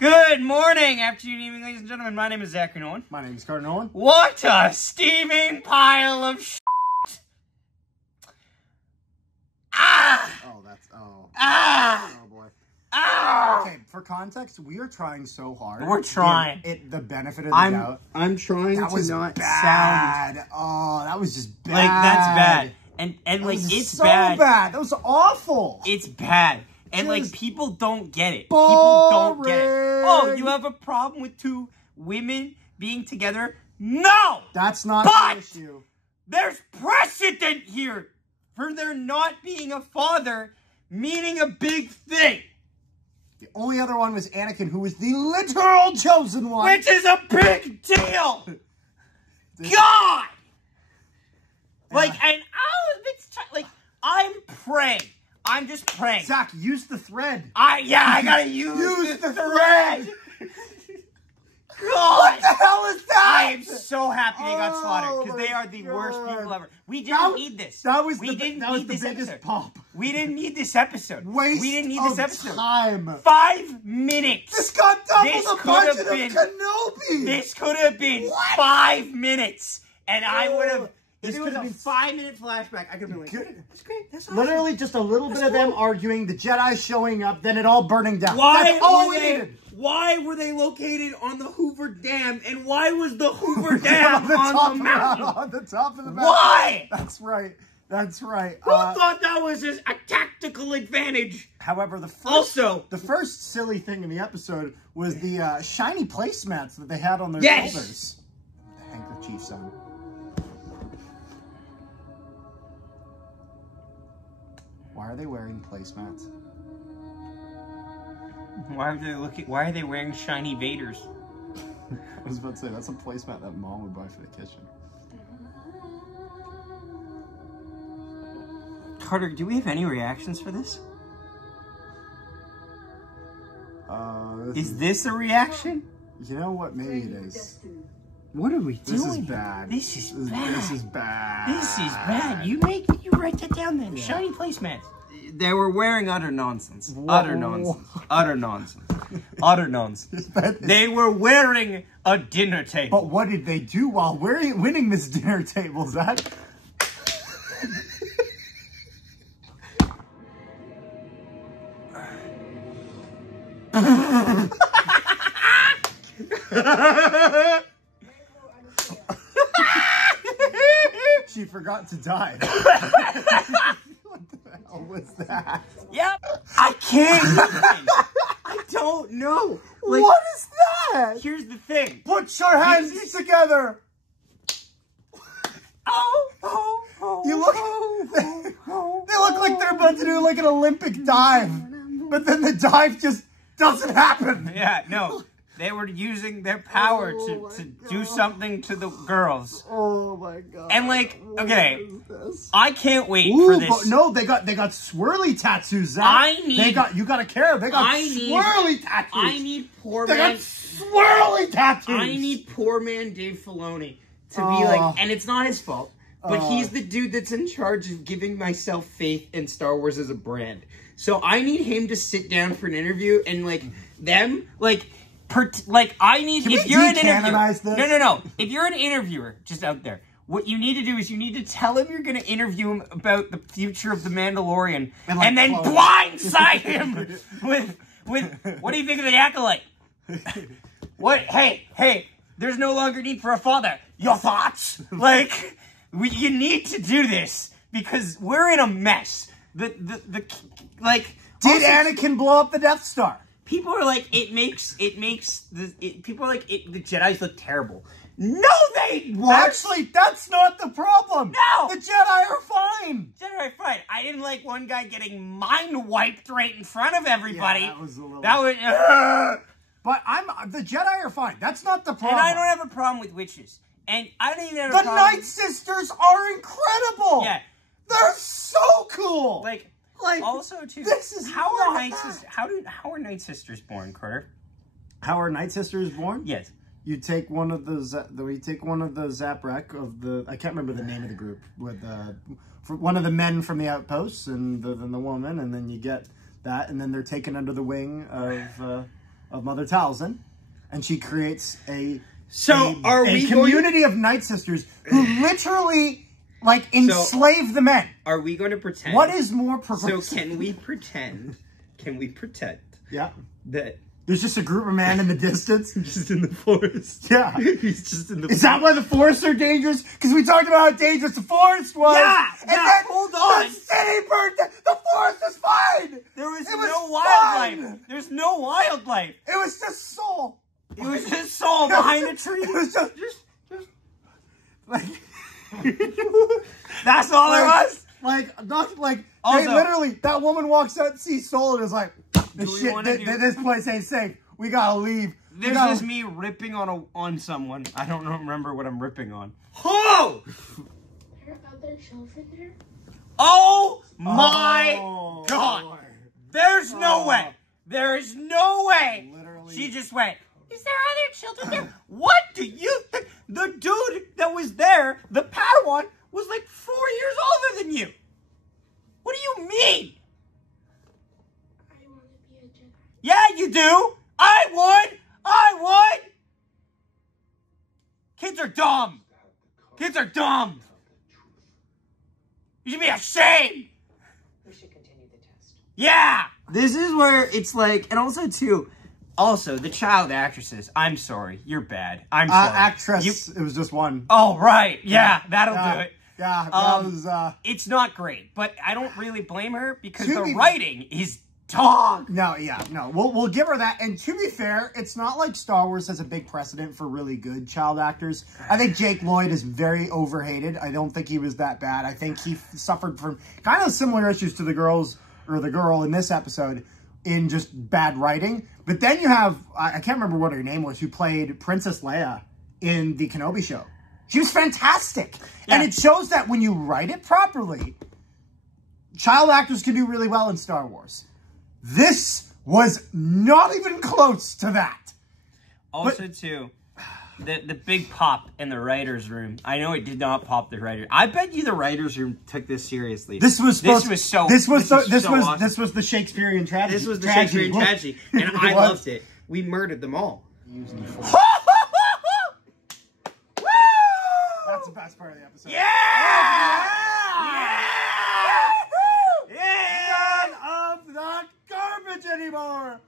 Good morning, afternoon, evening, ladies and gentlemen. My name is Zachary Nolan. My name is Carter Nolan. What a steaming pile of shit. Oh boy. Ah! Okay, for context, we are trying so hard. We're trying. It the benefit of the doubt. I'm trying That to was not bad. sound. Oh, that was just bad. Like, that's bad. And That like, was it's so bad. bad. That was awful. It's bad. And like, Just people don't get it. boring. People don't get it. Oh, you have a problem with two women being together? No! That's not But the issue. there's precedent here for there not being a father meaning a big thing. The only other one was Anakin, who was the literal chosen one. Which is a big deal. God! Like, and I'm praying. I'm just praying. Zach, use the thread. I gotta use the thread. God! What the hell is that? I am so happy they got slaughtered because they are the worst people ever. We didn't need this. That was we the didn't that was need the this biggest episode. pop. We didn't need this episode. Waste we didn't need this of episode. time. 5 minutes. This got double This the could have budget been- of Kenobi. This could have been What? 5 minutes, and I would have. If This it was could have a been 5-minute flashback, I could have been like, Good. that's great. That's awesome. Literally just a little bit of them arguing, the Jedi showing up, then it all burning down. Why That's all were we they? needed. Why were they located on the Hoover Dam, and why was the Hoover Dam on on the mountain? On the top of the mountain. Why? That's right. That's right. Who thought that was just a tactical advantage? However, the first silly thing in the episode was the shiny placemats that they had on their shoulders. The handkerchiefs on. Why are they wearing placemats? Why are they wearing shiny Vaders? I was about to say, that's a placemat that Mom would buy for the kitchen. Carter, do we have any reactions for this? Is this a reaction? You know what? Maybe it is. What are we doing? This is bad. This is bad. This is bad. This is bad. You write that down then. Yeah. Shiny placemats. They were wearing utter nonsense. Whoa. Utter nonsense. Utter nonsense. Utter nonsense. They were wearing a dinner table. But what did they do while winning this dinner table, Zach? She forgot to dive. What the hell was that? Yep. I can't. I don't know. Like, what is that? Here's the thing. Put your hands together. You look. They look like they're about to do like an Olympic dive, but then the dive just doesn't happen. Yeah, no. They were using their power to do something to the girls. Oh my god. And like, okay, I can't wait for this. But no, they got swirly tattoos, Zach. You gotta care. They got swirly tattoos. I need poor they man. got swirly tattoos. I need poor man Dave Filoni to be like, and it's not his fault, but he's the dude that's in charge of giving myself faith in Star Wars as a brand. So I need him to sit down for an interview and like them like. I need, if you're an interviewer, no. If you're an interviewer just out there, what you need to do is you need to tell him you're going to interview him about the future of The Mandalorian and then blindside him with, what do you think of the Acolyte? What? Hey, there's no longer need for a father. Your thoughts? Like, you need to do this because we're in a mess. Did Anakin blow up the Death Star? People are like, the Jedis look terrible. No, they won't. Actually, that's not the problem. No. The Jedi are fine. Jedi are fine. I didn't like one guy getting mind wiped right in front of everybody. Yeah, that was a little... But the Jedi are fine. That's not the problem. And I don't have a problem with witches. And I don't even have a problem. The Night Sisters are incredible. Yeah. They're so cool. Like also too. This is how are Night Sisters born, Carter? How are Night Sisters born? Yes. You take one of the Zaprek of the, I can't remember the name of the group, with for one of the men from the outposts and then the woman, and then you get that, and then they're taken under the wing of of Mother Talzin, and she creates a community of Night Sisters who literally like enslave the men. Are we going to pretend? What is more progressive? So can we pretend? Yeah. That there's just a group of men in the distance, just in the forest. Yeah, he's just in the. Is that why the forests are dangerous? Because we talked about how dangerous the forest was. Yeah. And then hold on. The city burned down. The forest was fine. There was no wildlife. There's no wildlife. It was just soul. It was just soul behind the tree. It was just like that's all there was. Hey, literally, that woman walks out and sees Soul and is like, this place ain't safe. We gotta leave. This is me ripping on someone. I don't remember what I'm ripping on. Oh! There are other children there? Oh my God! There's no way. There is no way. Literally. She just went. Is there other children there? What do you think? The dude that was there, the Padawan, was like 4 years older than you. What do you mean? I want to be a Jedi. Yeah, you do. I would. Kids are dumb. Kids are dumb. You should be ashamed. We should continue the test. Yeah. This is where it's like, and also too, the child actresses. I'm sorry, you're bad. I'm sorry. Actress. It was just one. Oh right, yeah, that'll do it. Yeah, that was. It's not great, but I don't really blame her because the writing is dog. No, we'll give her that. And to be fair, it's not like Star Wars has a big precedent for really good child actors. I think Jake Lloyd is very overhated. I don't think he was that bad. I think he suffered from kind of similar issues to the girl in this episode in just bad writing. But then you have, I can't remember what her name was, who played Princess Leia in the Kenobi show. She was fantastic. Yeah. And it shows that when you write it properly, child actors can do really well in Star Wars. This was not even close to that. Also, too, the big pop in the writer's room. I know it did not pop the writer. I bet you the writer's room took this seriously. This was awesome. This was the Shakespearean tragedy. This was the Shakespearean tragedy, and I loved it. We murdered them all. That's the best part of the episode. Yeah! None of that garbage anymore.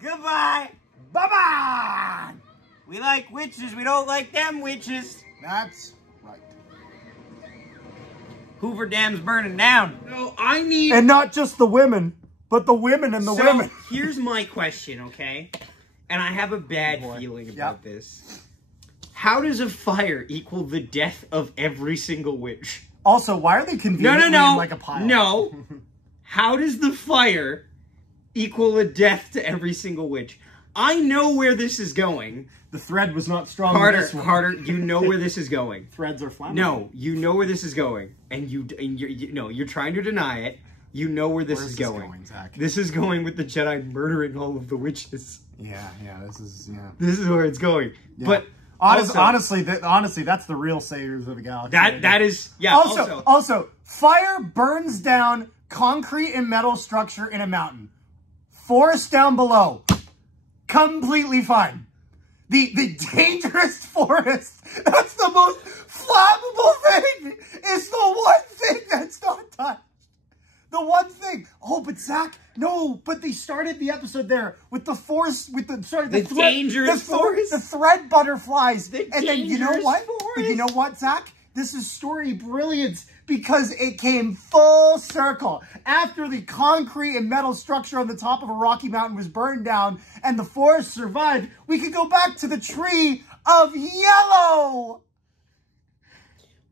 Goodbye. Bye-bye. We like witches. We don't like them witches. That's right. Hoover Dam's burning down. No, I need... And not just the women, but the women and the women. Here's my question, okay? And I have a bad feeling about this. How does a fire equal the death of every single witch? Also, why are they conveniently in like a pile? No. How does the fire equal a death to every single witch? I know where this is going. The thread was not strong. Harder. You know where this is going. Threads are flammable. No, you know where this is going, and you're trying to deny it. You know where this is going. Zach? This is going with the Jedi murdering all of the witches. Yeah. This is where it's going. Yeah. But honestly, that's the real saviors of the galaxy. That is, yeah. Also, fire burns down concrete and metal structure in a mountain. Forest down below, completely fine. The dangerous forest, that's the most flammable thing, is the one thing that's not touched. The one thing. Oh, but Zach, no, but they started the episode there with the forest, with the dangerous forest. The thread butterflies. And then you know what? But you know what, Zach? This is story brilliance because it came full circle. After the concrete and metal structure on the top of a rocky mountain was burned down and the forest survived, we could go back to the tree of yellow.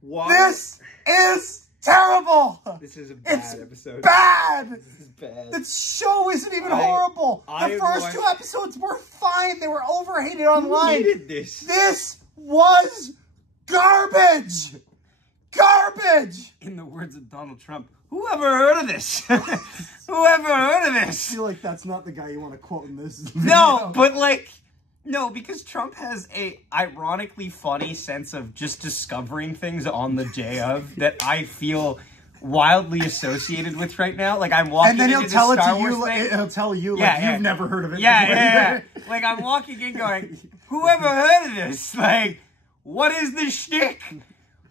What? This is terrible. This is a bad episode. Bad. This is bad. The show isn't even horrible. The first two episodes were fine. They were overhated online. Who needed this? This was garbage. Garbage. In the words of Donald Trump, who ever heard of this? Who ever heard of this? I feel like that's not the guy you want to quote in this video. No, but like... No, because Trump has a ironically funny sense of just discovering things on the day of that I feel wildly associated with right now. Like I'm walking And then he'll into tell the it Star to Wars you. thing. He'll tell you Yeah, like yeah. you've never heard of it. Yeah. Like I'm walking in going, who ever heard of this? Like, what is this shtick?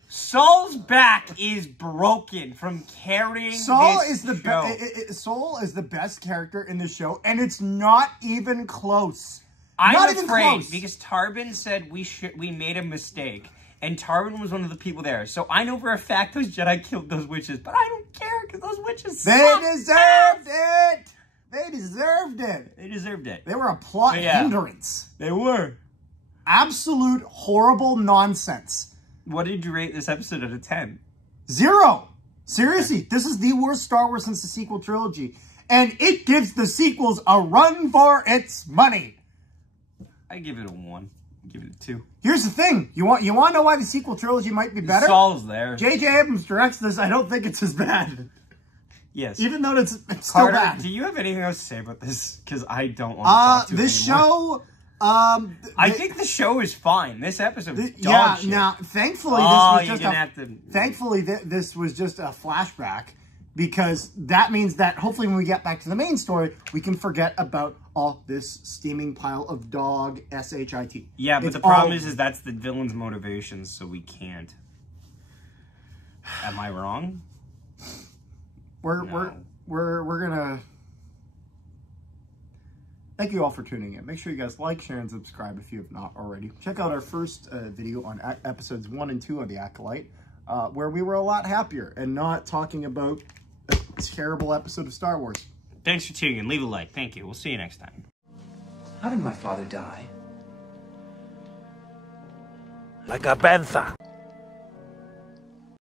Saul's back is broken from carrying Saul this is the show. Saul is the best character in the show, and it's not even close. I'm not even afraid close. because Tarbin said we made a mistake, and Tarbin was one of the people there. So I know for a fact those Jedi killed those witches, but I don't care because those witches They suck. deserved it. They deserved it. They deserved it. They were a plot hindrance. They were. Absolute horrible nonsense. What did you rate this episode out of 10? 0. Seriously, this is the worst Star Wars since the sequel trilogy. And it gives the sequels a run for its money. I give it a 1. Give it a 2. Here's the thing. You want to know why the sequel trilogy might be better? Saul's there. J.J. Abrams directs this. I don't think it's as bad. Yes. Even though it's still Carter, bad. do you have anything else to say about this? Because I don't want to talk to it this anymore. show... I think the show is fine. This episode was dog yeah, shit. now, thankfully, this was just a flashback, because that means that hopefully when we get back to the main story, we can forget about all this steaming pile of dog S-H-I-T. Yeah, but the problem is that's the villain's motivations, so we can't. Am I wrong? We're gonna... Thank you all for tuning in. Make sure you guys like, share, and subscribe if you have not already. Check out our first video on episodes 1 and 2 of The Acolyte, where we were a lot happier and not talking about a terrible episode of Star Wars. Thanks for tuning in. Leave a like. Thank you. We'll see you next time. How did my father die? Like a panther.